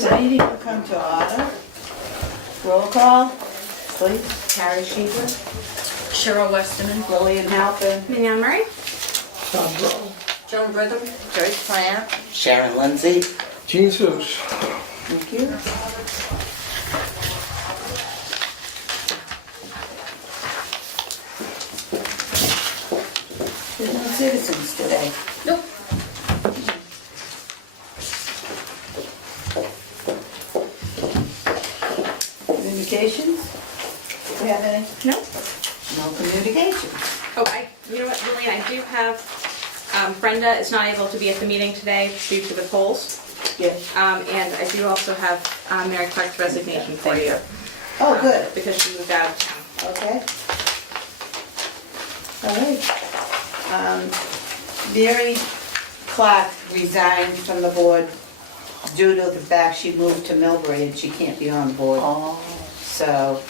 The meeting will come to order. Roll call, please. Carrie Sheever. Cheryl Westerman. Lillian Halpin. Mignon Murray. Tom Brown. Joan Brigham. Joyce Plant. Sharon Lindsay. Gene Sus. Thank you. There's no citizens today. Nope. Communications? Do we have any? No. No communications. Oh, you know what, Lillian, I do have, Brenda is not able to be at the meeting today due to the polls. Yes. And I do also have Mary Clark's resignation for you. Oh, good. Because she moved out of town. Okay. All right. Mary Clark resigned from the board due to the fact she moved to Millbury and she can't be on the board. So,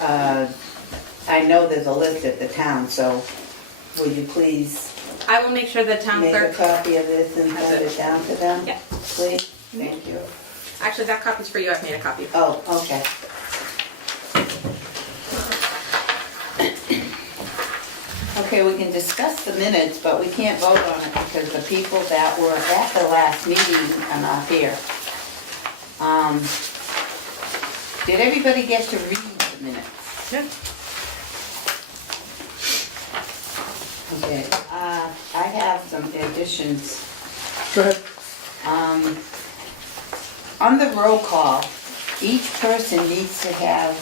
I know there's a list at the town, so would you please I will make sure the town make a clerk, copy of this and Has send it. it down to them? Yeah. Please? Thank you. actually that copy's for you, I've made a copy. Oh, okay. Okay, we can discuss the minutes, but we can't vote on it because the people that were at the last meeting are not here. Did everybody get to read the minutes? Yeah. Okay, I have some additions. Go ahead. On the roll call, each person needs to have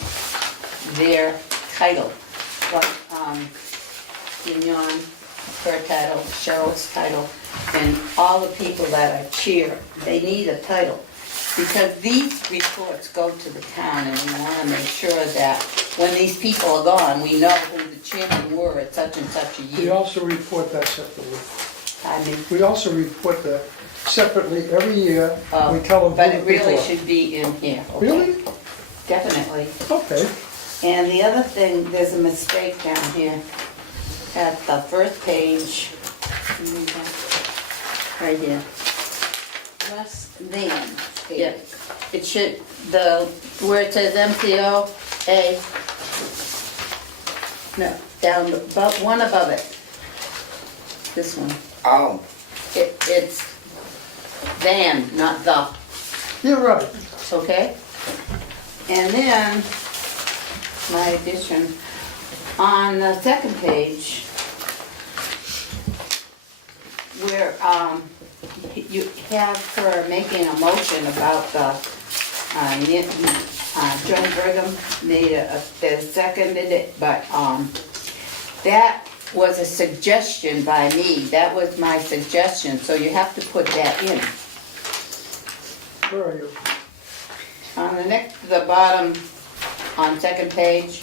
their title. Like, Mignon, her title, Cheryl's title, and all the people that are chair, they need a title. Because these reports go to the town and we want to make sure that when these people are gone, we know who the chairmen were at such and such a We year. also report that separately. I mean, We also report that separately every year. We tell them but who it the people really are. should be in here. okay? Really? Definitely. Okay. And the other thing, there's a mistake down here at the first page. Right here. Less than. Yeah, it should, where it says MCO, no, down, one above it. This one. Oh, It's than, not the, You're right. okay? And then, my addition, on the second page, where, you have her making a motion about the, Joan Brigham made seconded it, but, that was a suggestion by me, that was my suggestion, so you have to put that in. Where are you? On the bottom, on second page,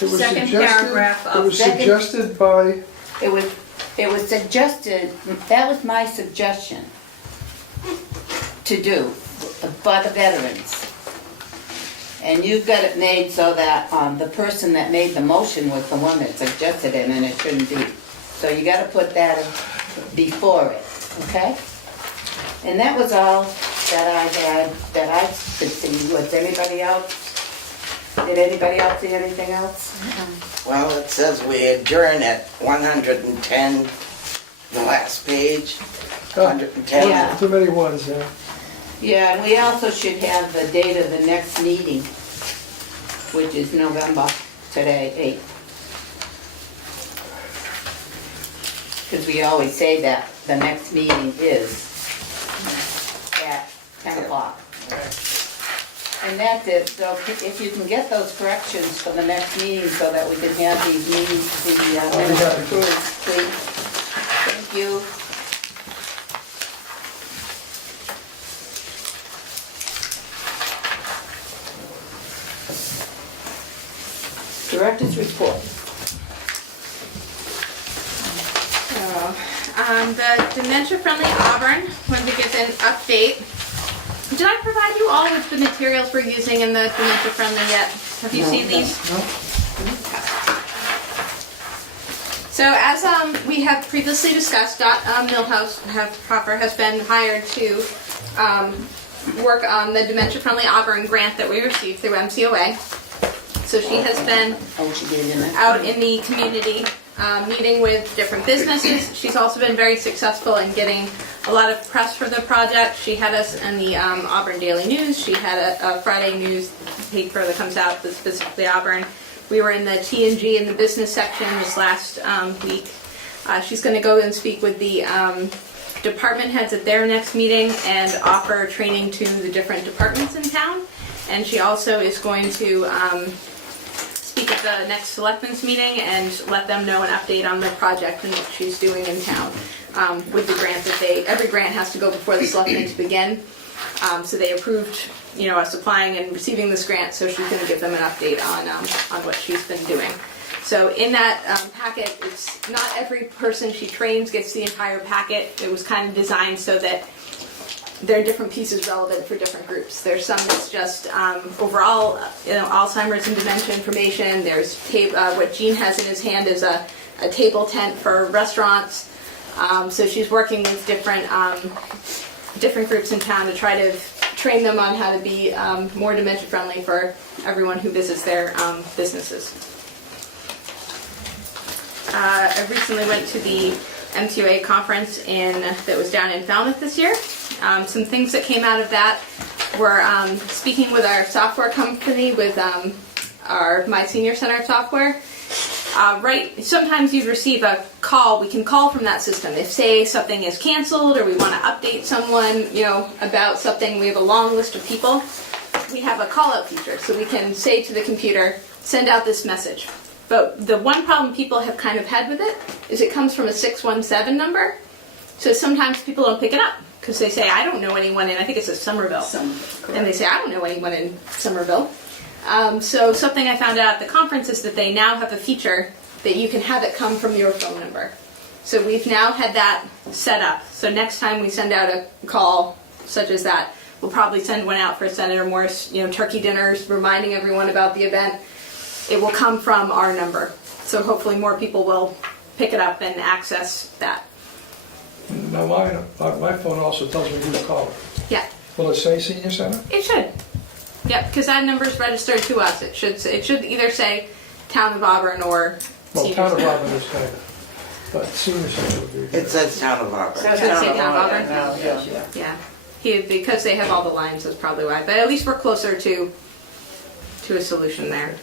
It was Second suggested- paragraph of It was second- suggested by, it was suggested, that was my suggestion to do, by the veterans. And you've got it made so that, the person that made the motion was the one that suggested it, and it shouldn't be. So you gotta put that before it, okay? And that was all that I had, that I could see. Was anybody else? Did anybody else see anything else? well, it says we adjourn at 110, the last page, 110. Yeah. too many ones there. Yeah, and we also should have the date of the next meeting, which is November, today, 8th. Because we always say that the next meeting is at 10 o'clock. And that's it, so if you can get those corrections for the next meeting so that we can have these meetings, the minutes happy to. approved, please. Thank you. Director's report. The Dementia Friendly Auburn, wanted to give an update. Did I provide you all with the materials we're using in the Dementia Friendly yet? Have you seen these? No? So as we have previously discussed, Milhouse Hopper has been hired to work on the Dementia Friendly Auburn grant that we received through MCOA. So she has been Oh, she gave you that? out in the community, meeting with different businesses. She's also been very successful in getting a lot of press for the project. She had us in the Auburn Daily News. She had a Friday news paper that comes out that's specifically Auburn. We were in the TNG in the business section this last week. She's going to go and speak with the department heads at their next meeting and offer training to the different departments in town. And she also is going to speak at the next selectmen's meeting and let them know an update on the project and what she's doing in town with the grant that every grant has to go before the selectmen to begin. So they approved, us applying and receiving this grant, so she's going to give them an update on what she's been doing. So in that packet, it's not every person she trains gets the entire packet. It was kind of designed so that there are different pieces relevant for different groups. There's some that's just overall, Alzheimer's and dementia information. There's what Gene has in his hand is a table tent for restaurants. So she's working with different groups in town to try to train them on how to be more dementia friendly for everyone who visits their businesses. I recently went to the MTOA conference that was down in Falmouth this year. Some things that came out of that were speaking with our software company, with our My Senior Center software. Sometimes you receive a call. We can call from that system. If, say, something is canceled or we want to update someone, about something, we have a long list of people. We have a call-out feature, so we can say to the computer, send out this message. But the one problem people have kind of had with it is it comes from a 617 number. So sometimes people don't pick it up because they say, I don't know anyone in, I think it's Somerville. And they say, I don't know anyone in Somerville. So something I found out at the conference is that they now have a feature that you can have it come from your phone number. So we've now had that set up. So next time we send out a call such as that, we'll probably send one out for Senator Morse, turkey dinners, reminding everyone about the event. It will come from our number. So hopefully more people will pick it up and access that. Now, my phone also tells me who to call. Yeah, Will it say senior center? it should. Yep, because that number is registered to us. It should either say Town of Auburn or Well, Senior town of Center. Auburn is kind of, but senior center would be good. It says Town of Auburn. Should it say Town of Auburn? Yeah. Because they have all the lines, that's probably why. But at least we're closer to a solution there.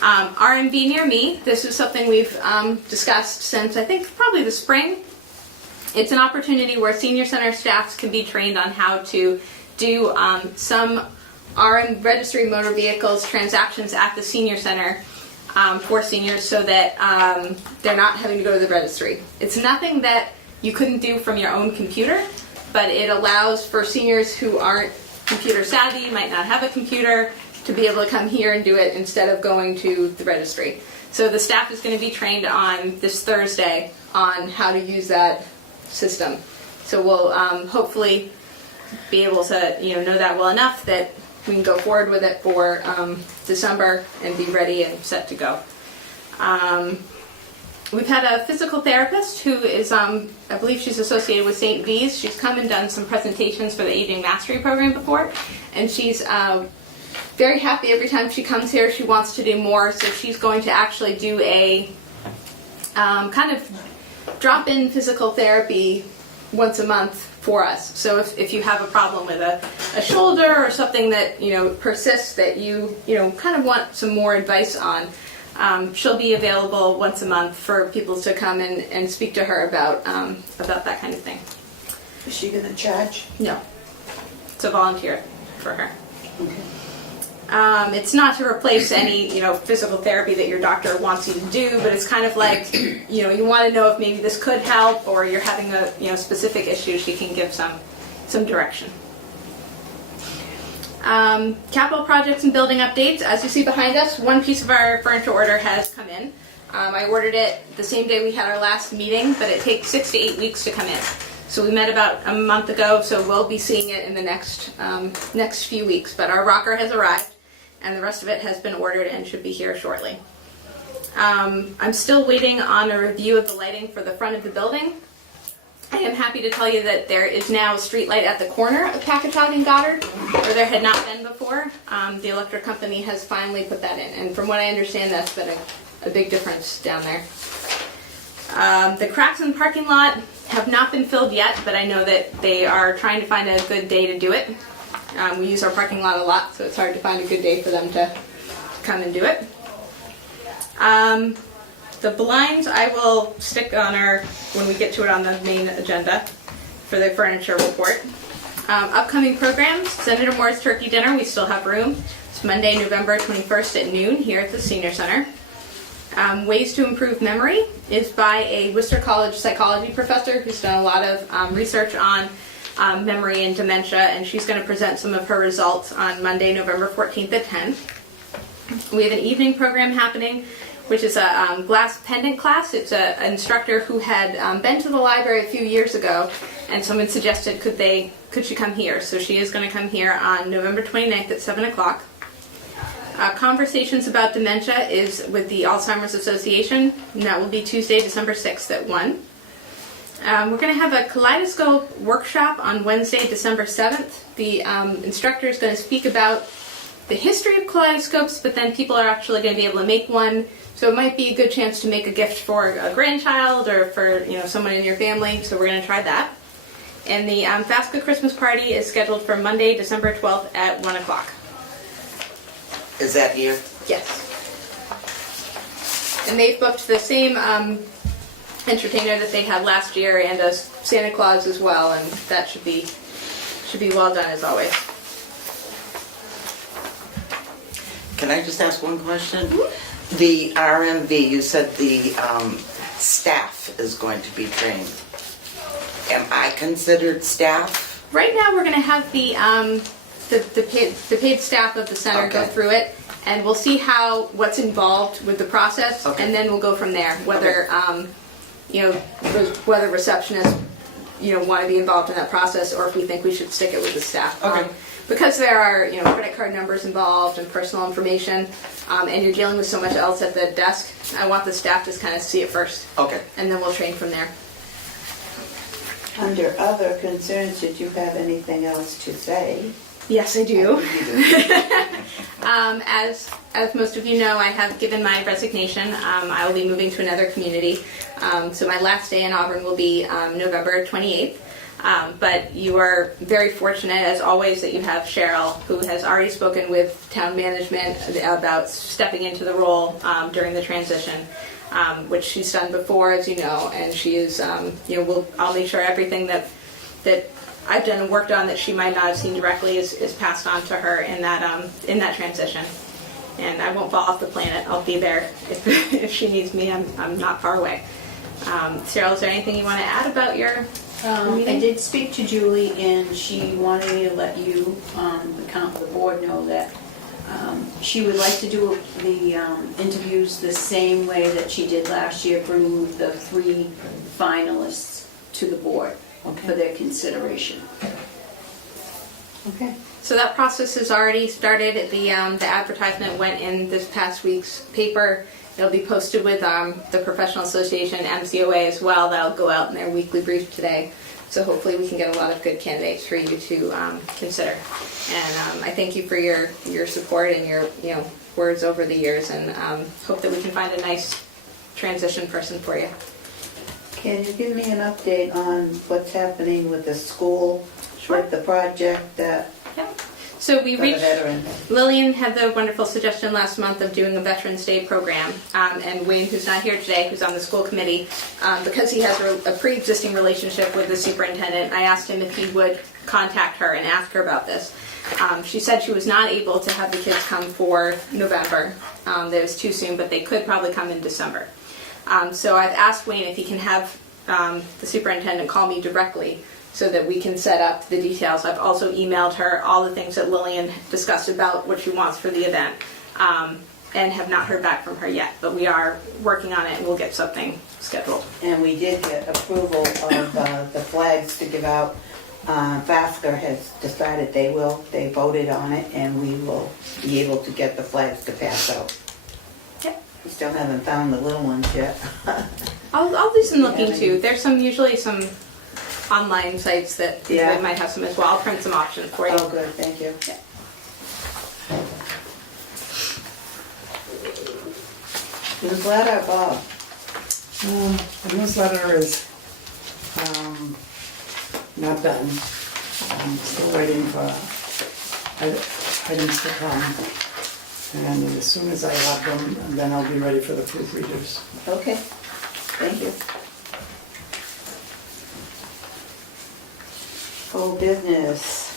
RMV Near Me, this is something we've discussed since I think probably the spring. It's an opportunity where senior center staffs can be trained on how to do some registry motor vehicles transactions at the senior center for seniors so that they're not having to go to the registry. It's nothing that you couldn't do from your own computer, but it allows for seniors who aren't computer savvy, might not have a computer, to be able to come here and do it instead of going to the registry. So the staff is going to be trained on this Thursday on how to use that system. So we'll hopefully be able to know that well enough that we can go forward with it for December and be ready and set to go. We've had a physical therapist who is, I believe she's associated with St. V's. She's come and done some presentations for the Aging Mastery Program before, and she's very happy every time she comes here. She wants to do more, so she's going to actually do a kind of drop-in physical therapy once a month for us. So if you have a problem with a shoulder or something that persists that you kind of want some more advice on, she'll be available once a month for people to come and speak to her about that kind of thing. Is she gonna charge? No, it's a volunteer for her. It's not to replace any, physical therapy that your doctor wants you to do, but it's kind of like, you want to know if maybe this could help, or you're having a, specific issue. She can give some direction. Capital projects and building updates. As you see behind us, one piece of our furniture order has come in. I ordered it the same day we had our last meeting, but it takes 6 to 8 weeks to come in. So we met about a month ago, so we'll be seeing it in the next few weeks. But our rocker has arrived, and the rest of it has been ordered and should be here shortly. I'm still waiting on a review of the lighting for the front of the building. I am happy to tell you that there is now a street light at the corner of Packagug and Goddard, where there had not been before. The electric company has finally put that in, and from what I understand, that's been a big difference down there. The cracks in the parking lot have not been filled yet, but I know that they are trying to find a good day to do it. We use our parking lot a lot, so it's hard to find a good day for them to come and do it. The blinds I will stick on when we get to it on the main agenda for the furniture report. Upcoming programs, Senator Moore's Turkey Dinner, we still have room. It's Monday, November 21st at noon here at the Senior Center. Ways to Improve Memory is by a Worcester College psychology professor who's done a lot of research on memory and dementia, and she's going to present some of her results on Monday, November 14th at 10. We have an evening program happening, which is a glass pendant class. It's an instructor who had been to the library a few years ago, and someone suggested could she come here. So she is going to come here on November 29th at 7 o'clock. Conversations about Dementia is with the Alzheimer's Association, and that will be Tuesday, December 6th at 1. We're going to have a kaleidoscope workshop on Wednesday, December 7th. The instructor is going to speak about the history of kaleidoscopes, but then people are actually going to be able to make one. So it might be a good chance to make a gift for a grandchild or for someone in your family. So we're going to try that. And the FAFSA Christmas party is scheduled for Monday, December 12th at 1 o'clock. Is that here? Yes. And they've booked the same entertainer that they had last year and a Santa Claus as well, and that should be well done as always. Can I just ask one question? Mm-hmm. The RMV, you said the staff is going to be trained. Am I considered staff? Right now we're going to have the paid staff of the center go through it, and we'll see what's involved with the process, and then we'll go from there. Whether whether receptionists want to be involved in that process, or if we think we should stick it with the staff. Okay. Because there are credit card numbers involved and personal information, and you're dealing with so much else at the desk. I want the staff to kind of see it first. Okay. And then we'll train from there. Under other concerns, did you have anything else to say? Yes, I do. As most of you know, I have given my resignation. I will be moving to another community. So my last day in Auburn will be November 28th. But you are very fortunate, as always, that you have Cheryl, who has already spoken with town management about stepping into the role during the transition, which she's done before, as you know, and she is, I'll make sure everything that I've done and worked on that she might not have seen directly is passed on to her in that transition. And I won't fall off the planet. I'll be there if she needs me. I'm not far away. Cheryl, is there anything you want to add about your meeting? I did speak to Julie, and she wanted me to let you, the board, know that she would like to do the interviews the same way that she did last year, bringing the 3 finalists to the board for their consideration. Okay. So that process has already started. The advertisement went in this past week's paper. It'll be posted with the Professional Association, MCOA as well. That'll go out in their weekly brief today. So hopefully we can get a lot of good candidates for you to consider. And I thank you for your support and your words over the years, and hope that we can find a nice transition person for you. Can you give me an update on what's happening with the school, with the project that So we for the reached, veterans? Lillian had the wonderful suggestion last month of doing a Veterans Day program, and Wayne, who's not here today, who's on the school committee, because he has a pre-existing relationship with the superintendent, I asked him if he would contact her and ask her about this. She said she was not able to have the kids come for November. That was too soon, but they could probably come in December. So I've asked Wayne if he can have the superintendent call me directly so that we can set up the details. I've also emailed her all the things that Lillian discussed about what she wants for the event, and have not heard back from her yet. But we are working on it, and we'll get something scheduled. And we did get approval of the flags to give out. Vasker has decided they voted on it, and we will be able to get the flags to pass out. Yep. We still haven't found the little ones yet. I'll do some looking too. There's usually some online sites that Yeah. they might have some as well. I'll print some options for you. Oh, good, thank you. Yeah. Newsletter, Bob. The newsletter is not done. I'm still waiting for items to come. And as soon as I have them, then I'll be ready for the proofreaders. Okay, thank you. Old business.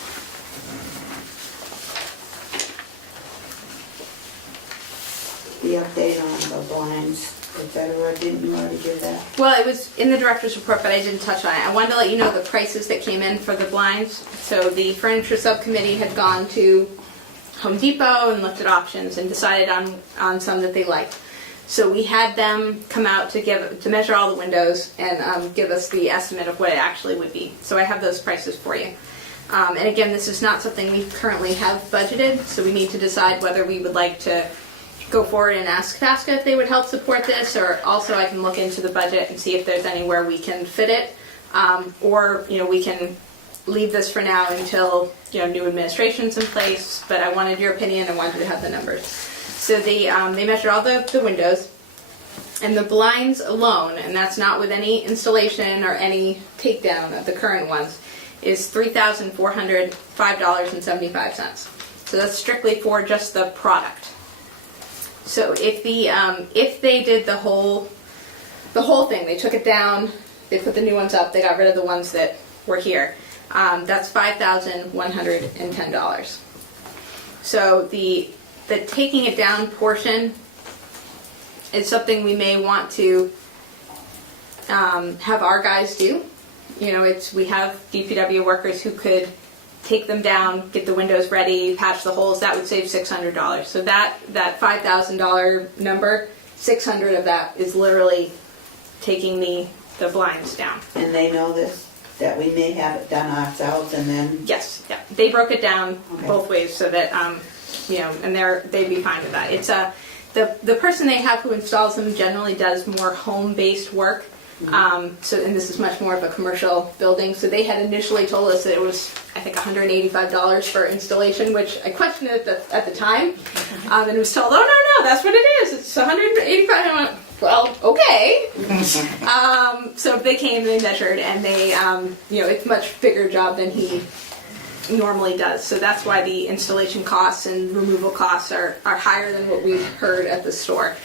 The update on the blinds, et cetera, didn't you already give that? Well, it was in the director's report, but I didn't touch on it. I wanted to let you know the prices that came in for the blinds. So the furniture subcommittee had gone to Home Depot and looked at options and decided on some that they liked. So we had them come out to measure all the windows and give us the estimate of what it actually would be. So I have those prices for you. And again, this is not something we currently have budgeted, so we need to decide whether we would like to go forward and ask FASCA if they would help support this, or also I can look into the budget and see if there's anywhere we can fit it. Or, we can leave this for now until, new administration's in place, but I wanted your opinion, I wanted to have the numbers. So they measured all the windows, and the blinds alone, and that's not with any installation or any takedown of the current ones, is $3,405.75. So that's strictly for just the product. So if they did the whole thing, they took it down, they put the new ones up, they got rid of the ones that were here, that's $5,110. So the taking it down portion is something we may want to have our guys do. We have DPW workers who could take them down, get the windows ready, patch the holes. That would save $600. So that $5,000 number, $600 of that is literally taking the blinds down. And they know this, that we may have it done ourselves and then, Yes, yeah. They broke it down Okay. both ways so that and they'd be fine with that. It's the person they have who installs them generally does more home-based work. And this is much more of a commercial building. So they had initially told us that it was, I think, $185 for installation, which I questioned it at the time. And it was told, oh no, that's what it is. It's $185. I went, well, okay. So they came, they measured, and they, it's a much bigger job than he normally does. So that's why the installation costs and removal costs are higher than what we've heard at the store.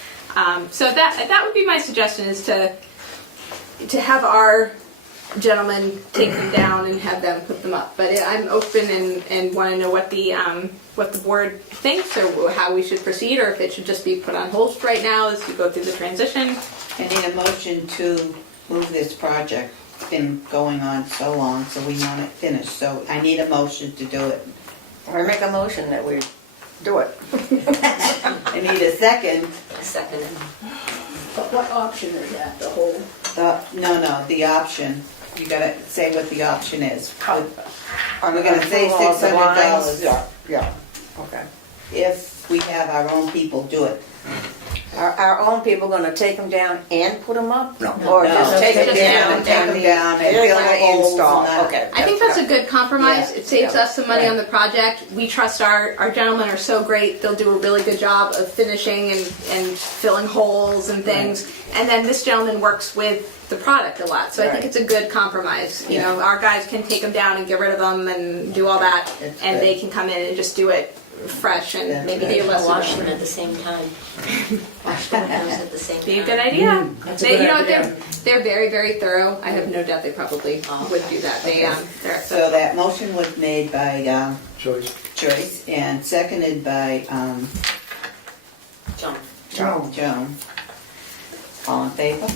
So that would be my suggestion, is to have our gentlemen take them down and have them put them up. But I'm open and want to know what the board thinks, or how we should proceed, or if it should just be put on hold right now as we go through the transition. I need a motion to move this project. It's been going on so long, so we want it finished. So I need a motion to do it. I make a motion that we do it. I need a second. Second. But what option is that, the whole? No, the option. You gotta say what the option is. On We're gonna say approval of the lines. $600 Yeah, okay. if we have our own people do it. Are our own people gonna take them down and put them up? No. Or No, just take take them them down down, take them down, and they're fill gonna the holes install, and that. okay. I think that's a good compromise. Yeah. It saves Yeah. us some money on the project. We trust our gentlemen are so great. They'll do a really good job of finishing and filling holes and things. And then this gentleman works with the product a lot. So I think Right. it's a good compromise. Our guys can take them down and get rid of them and do all that. It's And good. they can come in and just do it fresh and That's maybe right. do less. Wash them at the same time. Wash the windows at the same time. Be a good idea. That's a They, good idea. they're very, very thorough. I have no doubt they probably would do that. They're So that motion was made by Joyce. Joyce and seconded by John. Joan. All in favor?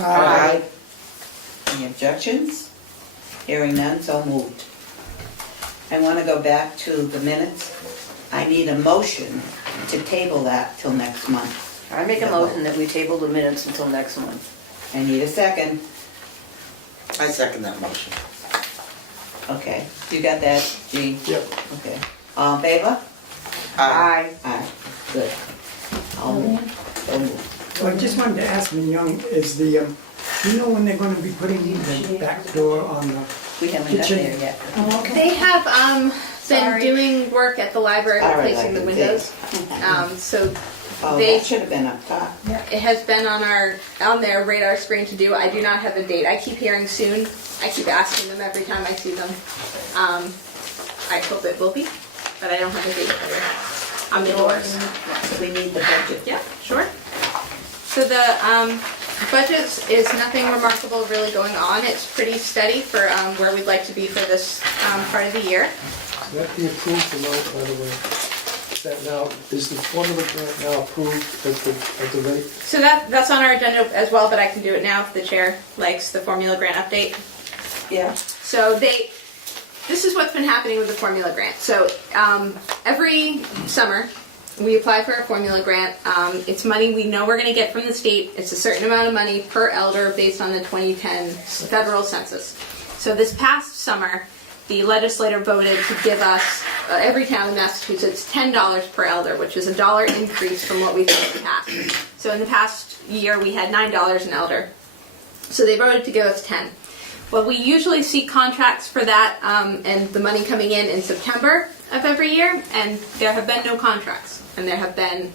Aye. Any objections? Hearing none, so moved. I want to go back to the minutes. I need a motion to table that till next month. I make a motion that we table the minutes until next month. I need a second. I second that motion. Okay, you got that, Jean? Yep. Okay. All in favor? Aye. Aye, good. I'll move. So moved. Well, I just wanted to ask Min Young, is the Do you know when they're gonna be putting the back door on the, We haven't got Kitchen. there yet. Oh, okay. They have been Sorry. doing work at the library All right, replacing the I can windows. So Oh, They- that should have been up top. it has been on their radar screen to do. I do not have a date. I keep hearing soon. I keep asking them every time I see them. I hope it will be, but I don't have a date for it. I'm indoors. We need the budget. Yeah, sure. So the budget is nothing remarkable really going on. It's pretty steady for where we'd like to be for this part of the year. That be approved amount, by the way. That now, is the formula grant now approved at the rate? So that's on our agenda as well, but I can do it now if the chair likes the formula grant update. Yeah. So this is what's been happening with the formula grant. So every summer, we apply for a formula grant. It's money we know we're going to get from the state. It's a certain amount of money per elder based on the 2010 federal census. So this past summer, the legislature voted to give us, every town in Massachusetts, $10 per elder, which is a $1 increase from what we've done in the past. So in the past year, we had $9 an elder. So they voted to give us 10. Well, we usually see contracts for that and the money coming in September of every year, and there have been no contracts, and there have been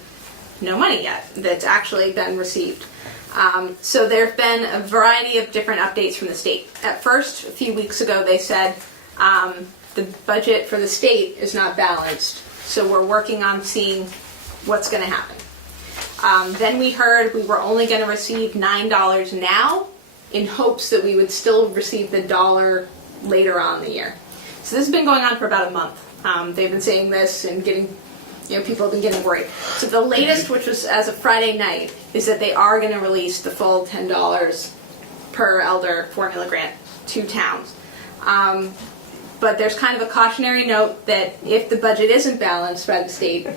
no money yet that's actually been received. So there have been a variety of different updates from the state. At first, a few weeks ago, they said the budget for the state is not balanced, so we're working on seeing what's going to happen. Then we heard we were only going to receive $9 now, in hopes that we would still receive the $1 later on in the year. So this has been going on for about a month. They've been saying this and people have been getting worried. So the latest, which was as of Friday night, is that they are going to release the full $10 per elder formula grant to towns. But there's kind of a cautionary note that if the budget isn't balanced by the state,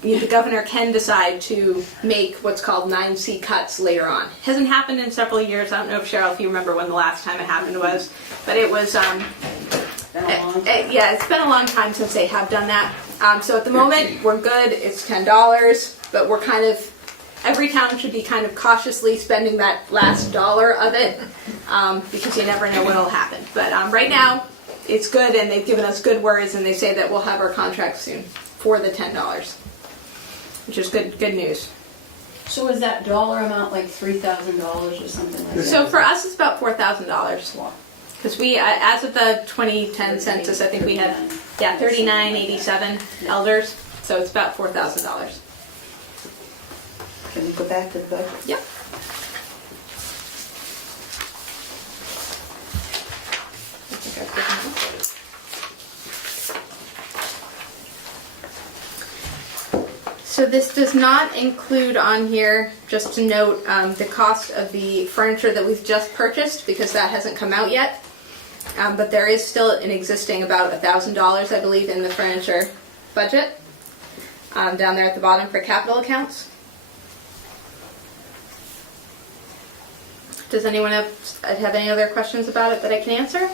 the governor can decide to make what's called 9C cuts later on. Hasn't happened in several years. I don't know if Cheryl, if you remember when the last time it happened was, but it was, yeah, it's been a long time since they have done that. So at the moment, we're good. It's $10, but we're kind of, every town should be kind of cautiously spending that last $1 of it because you never know what will happen. But right now, it's good, and they've given us good words, and they say that we'll have our contract soon for the $10. Which is good news. So is that dollar amount like $3,000 or something like that? So for us, it's about $4,000. Because we, as of the 2010 census, I think we had, 3987 elders. So it's about $4,000. Can we go back to the budget? Yep. So this does not include on here, just to note, the cost of the furniture that we've just purchased, because that hasn't come out yet. But there is still an existing about $1,000, I believe, in the furniture budget, down there at the bottom for capital accounts. Does anyone have any other questions about it that I can answer?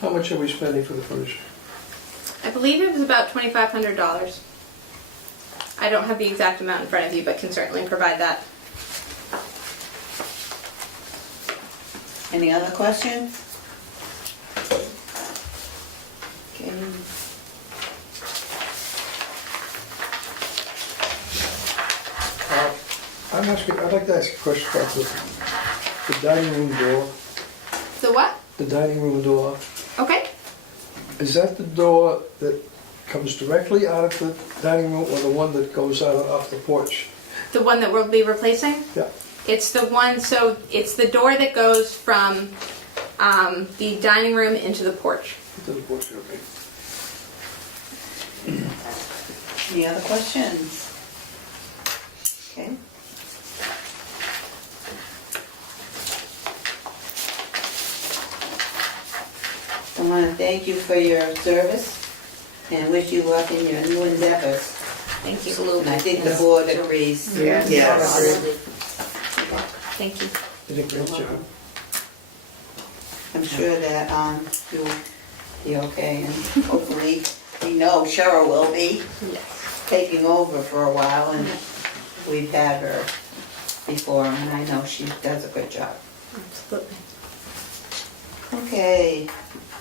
How much are we spending for the furniture? I believe it was about $2,500. I don't have the exact amount in front of you, but can certainly provide that. Any other questions? Okay. I'd like to ask a question about the dining room door. The what? The dining room door. Okay. Is that the door that comes directly out of the dining room or the one that goes out off the porch? The one that we'll be replacing? Yeah. It's the one, so it's the door that goes from the dining room into the porch. To the porch, okay. Any other questions? Okay. I want to thank you for your service and wish you luck in your new endeavors. Thank you. And I think the board agrees. Yes. Thank you. You did a great job. I'm sure that you'll be okay, and hopefully, we know Cheryl will be Yes. taking over for a while, and we've had her before, and I know she does a good job. Absolutely. Okay,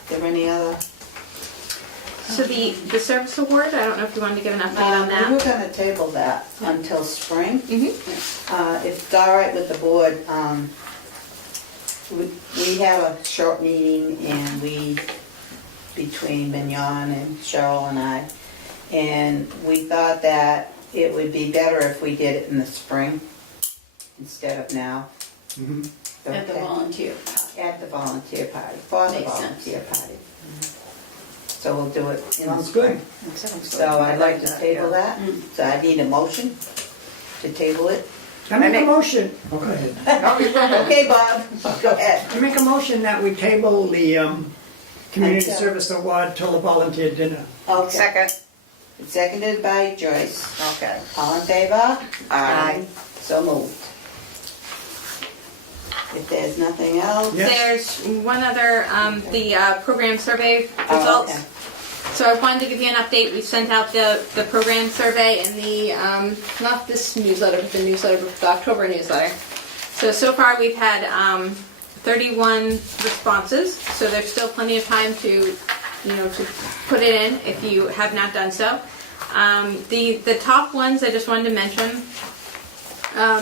there any other? So the service award, I don't know if you wanted to give an update on We were that. gonna table that until spring. Mhm. If it's all right with the board, we had a short meeting and between Mignon and Cheryl and I, and we thought that it would be better if we did it in the spring instead of now. At the Okay. volunteer. At the volunteer party, for the Makes sense. volunteer party. So we'll do it in the Sounds spring. good. So I'd like to table that, Mm. so I need a motion to table it. I make a motion, oh, go ahead. Okay, Bob, go ahead. I make a motion that we table the Community Until- Service Award till the volunteer dinner. Okay. Second. Seconded by Joyce. Okay. All in favor? Aye. So moved. If there's nothing else. Yes. There's one other, the program survey Oh, results. okay. So I wanted to give you an update. We sent out the program survey in the, not this newsletter, but the newsletter, the October newsletter. So far we've had 31 responses, so there's still plenty of time to put it in if you have not done so. The top ones I just wanted to mention.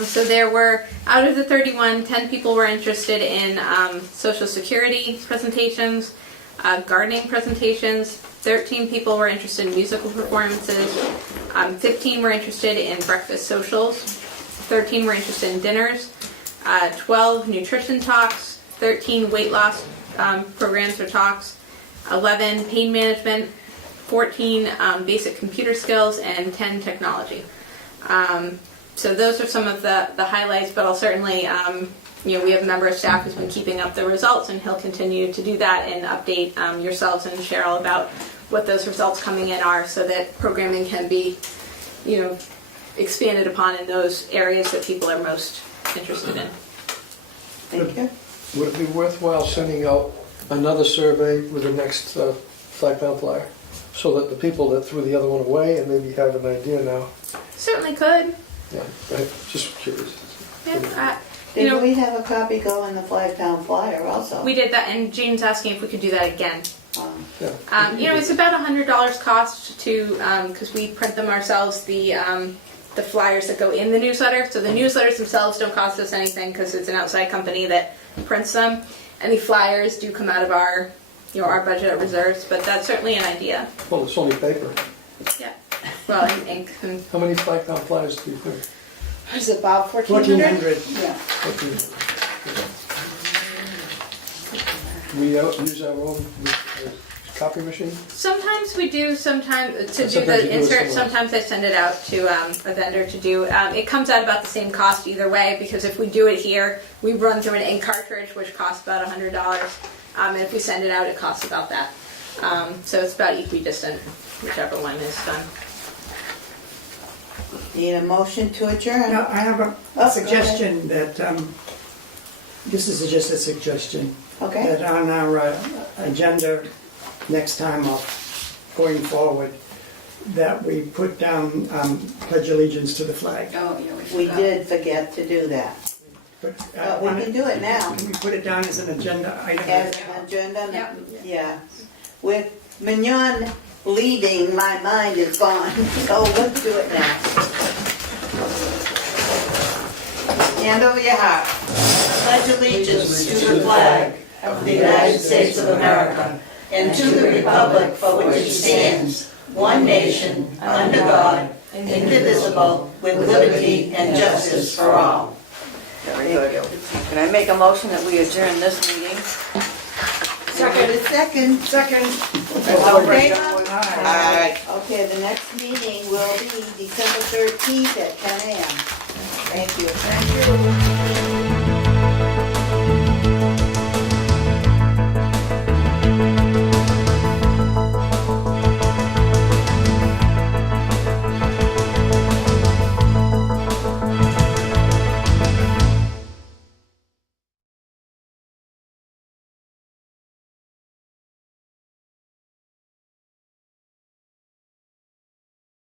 So there were, out of the 31, 10 people were interested in Social Security presentations, gardening presentations, 13 people were interested in musical performances, 15 were interested in breakfast socials, 13 were interested in dinners, 12 nutrition talks, 13 weight loss programs or talks, 11 pain management, 14 basic computer skills, and 10 technology. So those are some of the highlights, but I'll certainly, we have a member of staff who's been keeping up the results, and he'll continue to do that and update yourselves and Cheryl about what those results coming in are, so that programming can be, expanded upon in those areas that people are most interested in. Thank you. Would it be worthwhile sending out another survey with the next flag-bound flyer? So that the people that threw the other one away and maybe have an idea now. Certainly could. Yeah, right, just curious. Yeah, Did we have a copy go in the Flagtown flyer also? we did that, and Jane's asking if we could do that again. Yeah. It's about $100 cost to, because we print them ourselves, the flyers that go in the newsletter. So the newsletters themselves don't cost us anything because it's an outside company that prints them. And the flyers do come out of our budget reserves, but that's certainly an idea. Well, it's only paper. Yeah. Well, and ink. And How many flag-bound flyers do you think? Is it about 1,400? 1,400. Yeah. We use our own copy machine? sometimes we do, sometimes to do Sometimes you the do it insert, somewhere else. sometimes I send it out to a vendor to do. It comes out about the same cost either way, because if we do it here, we run through an ink cartridge, which costs about $100. And if we send it out, it costs about that. So it's about equidistant, whichever one is done. Need a motion to adjourn? Now, I have Oh, a suggestion that, this is just a suggestion, Okay. that on our agenda next time of going forward, that we put down pledge allegiance to the flag. Oh, yeah, We forgot. did forget to do that. But, But we can do it now. Can we put it down as an agenda item? As an agenda, Yep. yeah. With Mignon leaving, my mind is gone, so let's do it now. Hand over your heart. Pledge allegiance to the flag of the United States of America and to the republic for which it stands, one nation, under God, indivisible, with liberty and justice for all. Very good. Can I make a motion that we adjourn this meeting? Second. All Okay. Aye. Okay, the next meeting will be December 13th at 10 a.m. Thank you.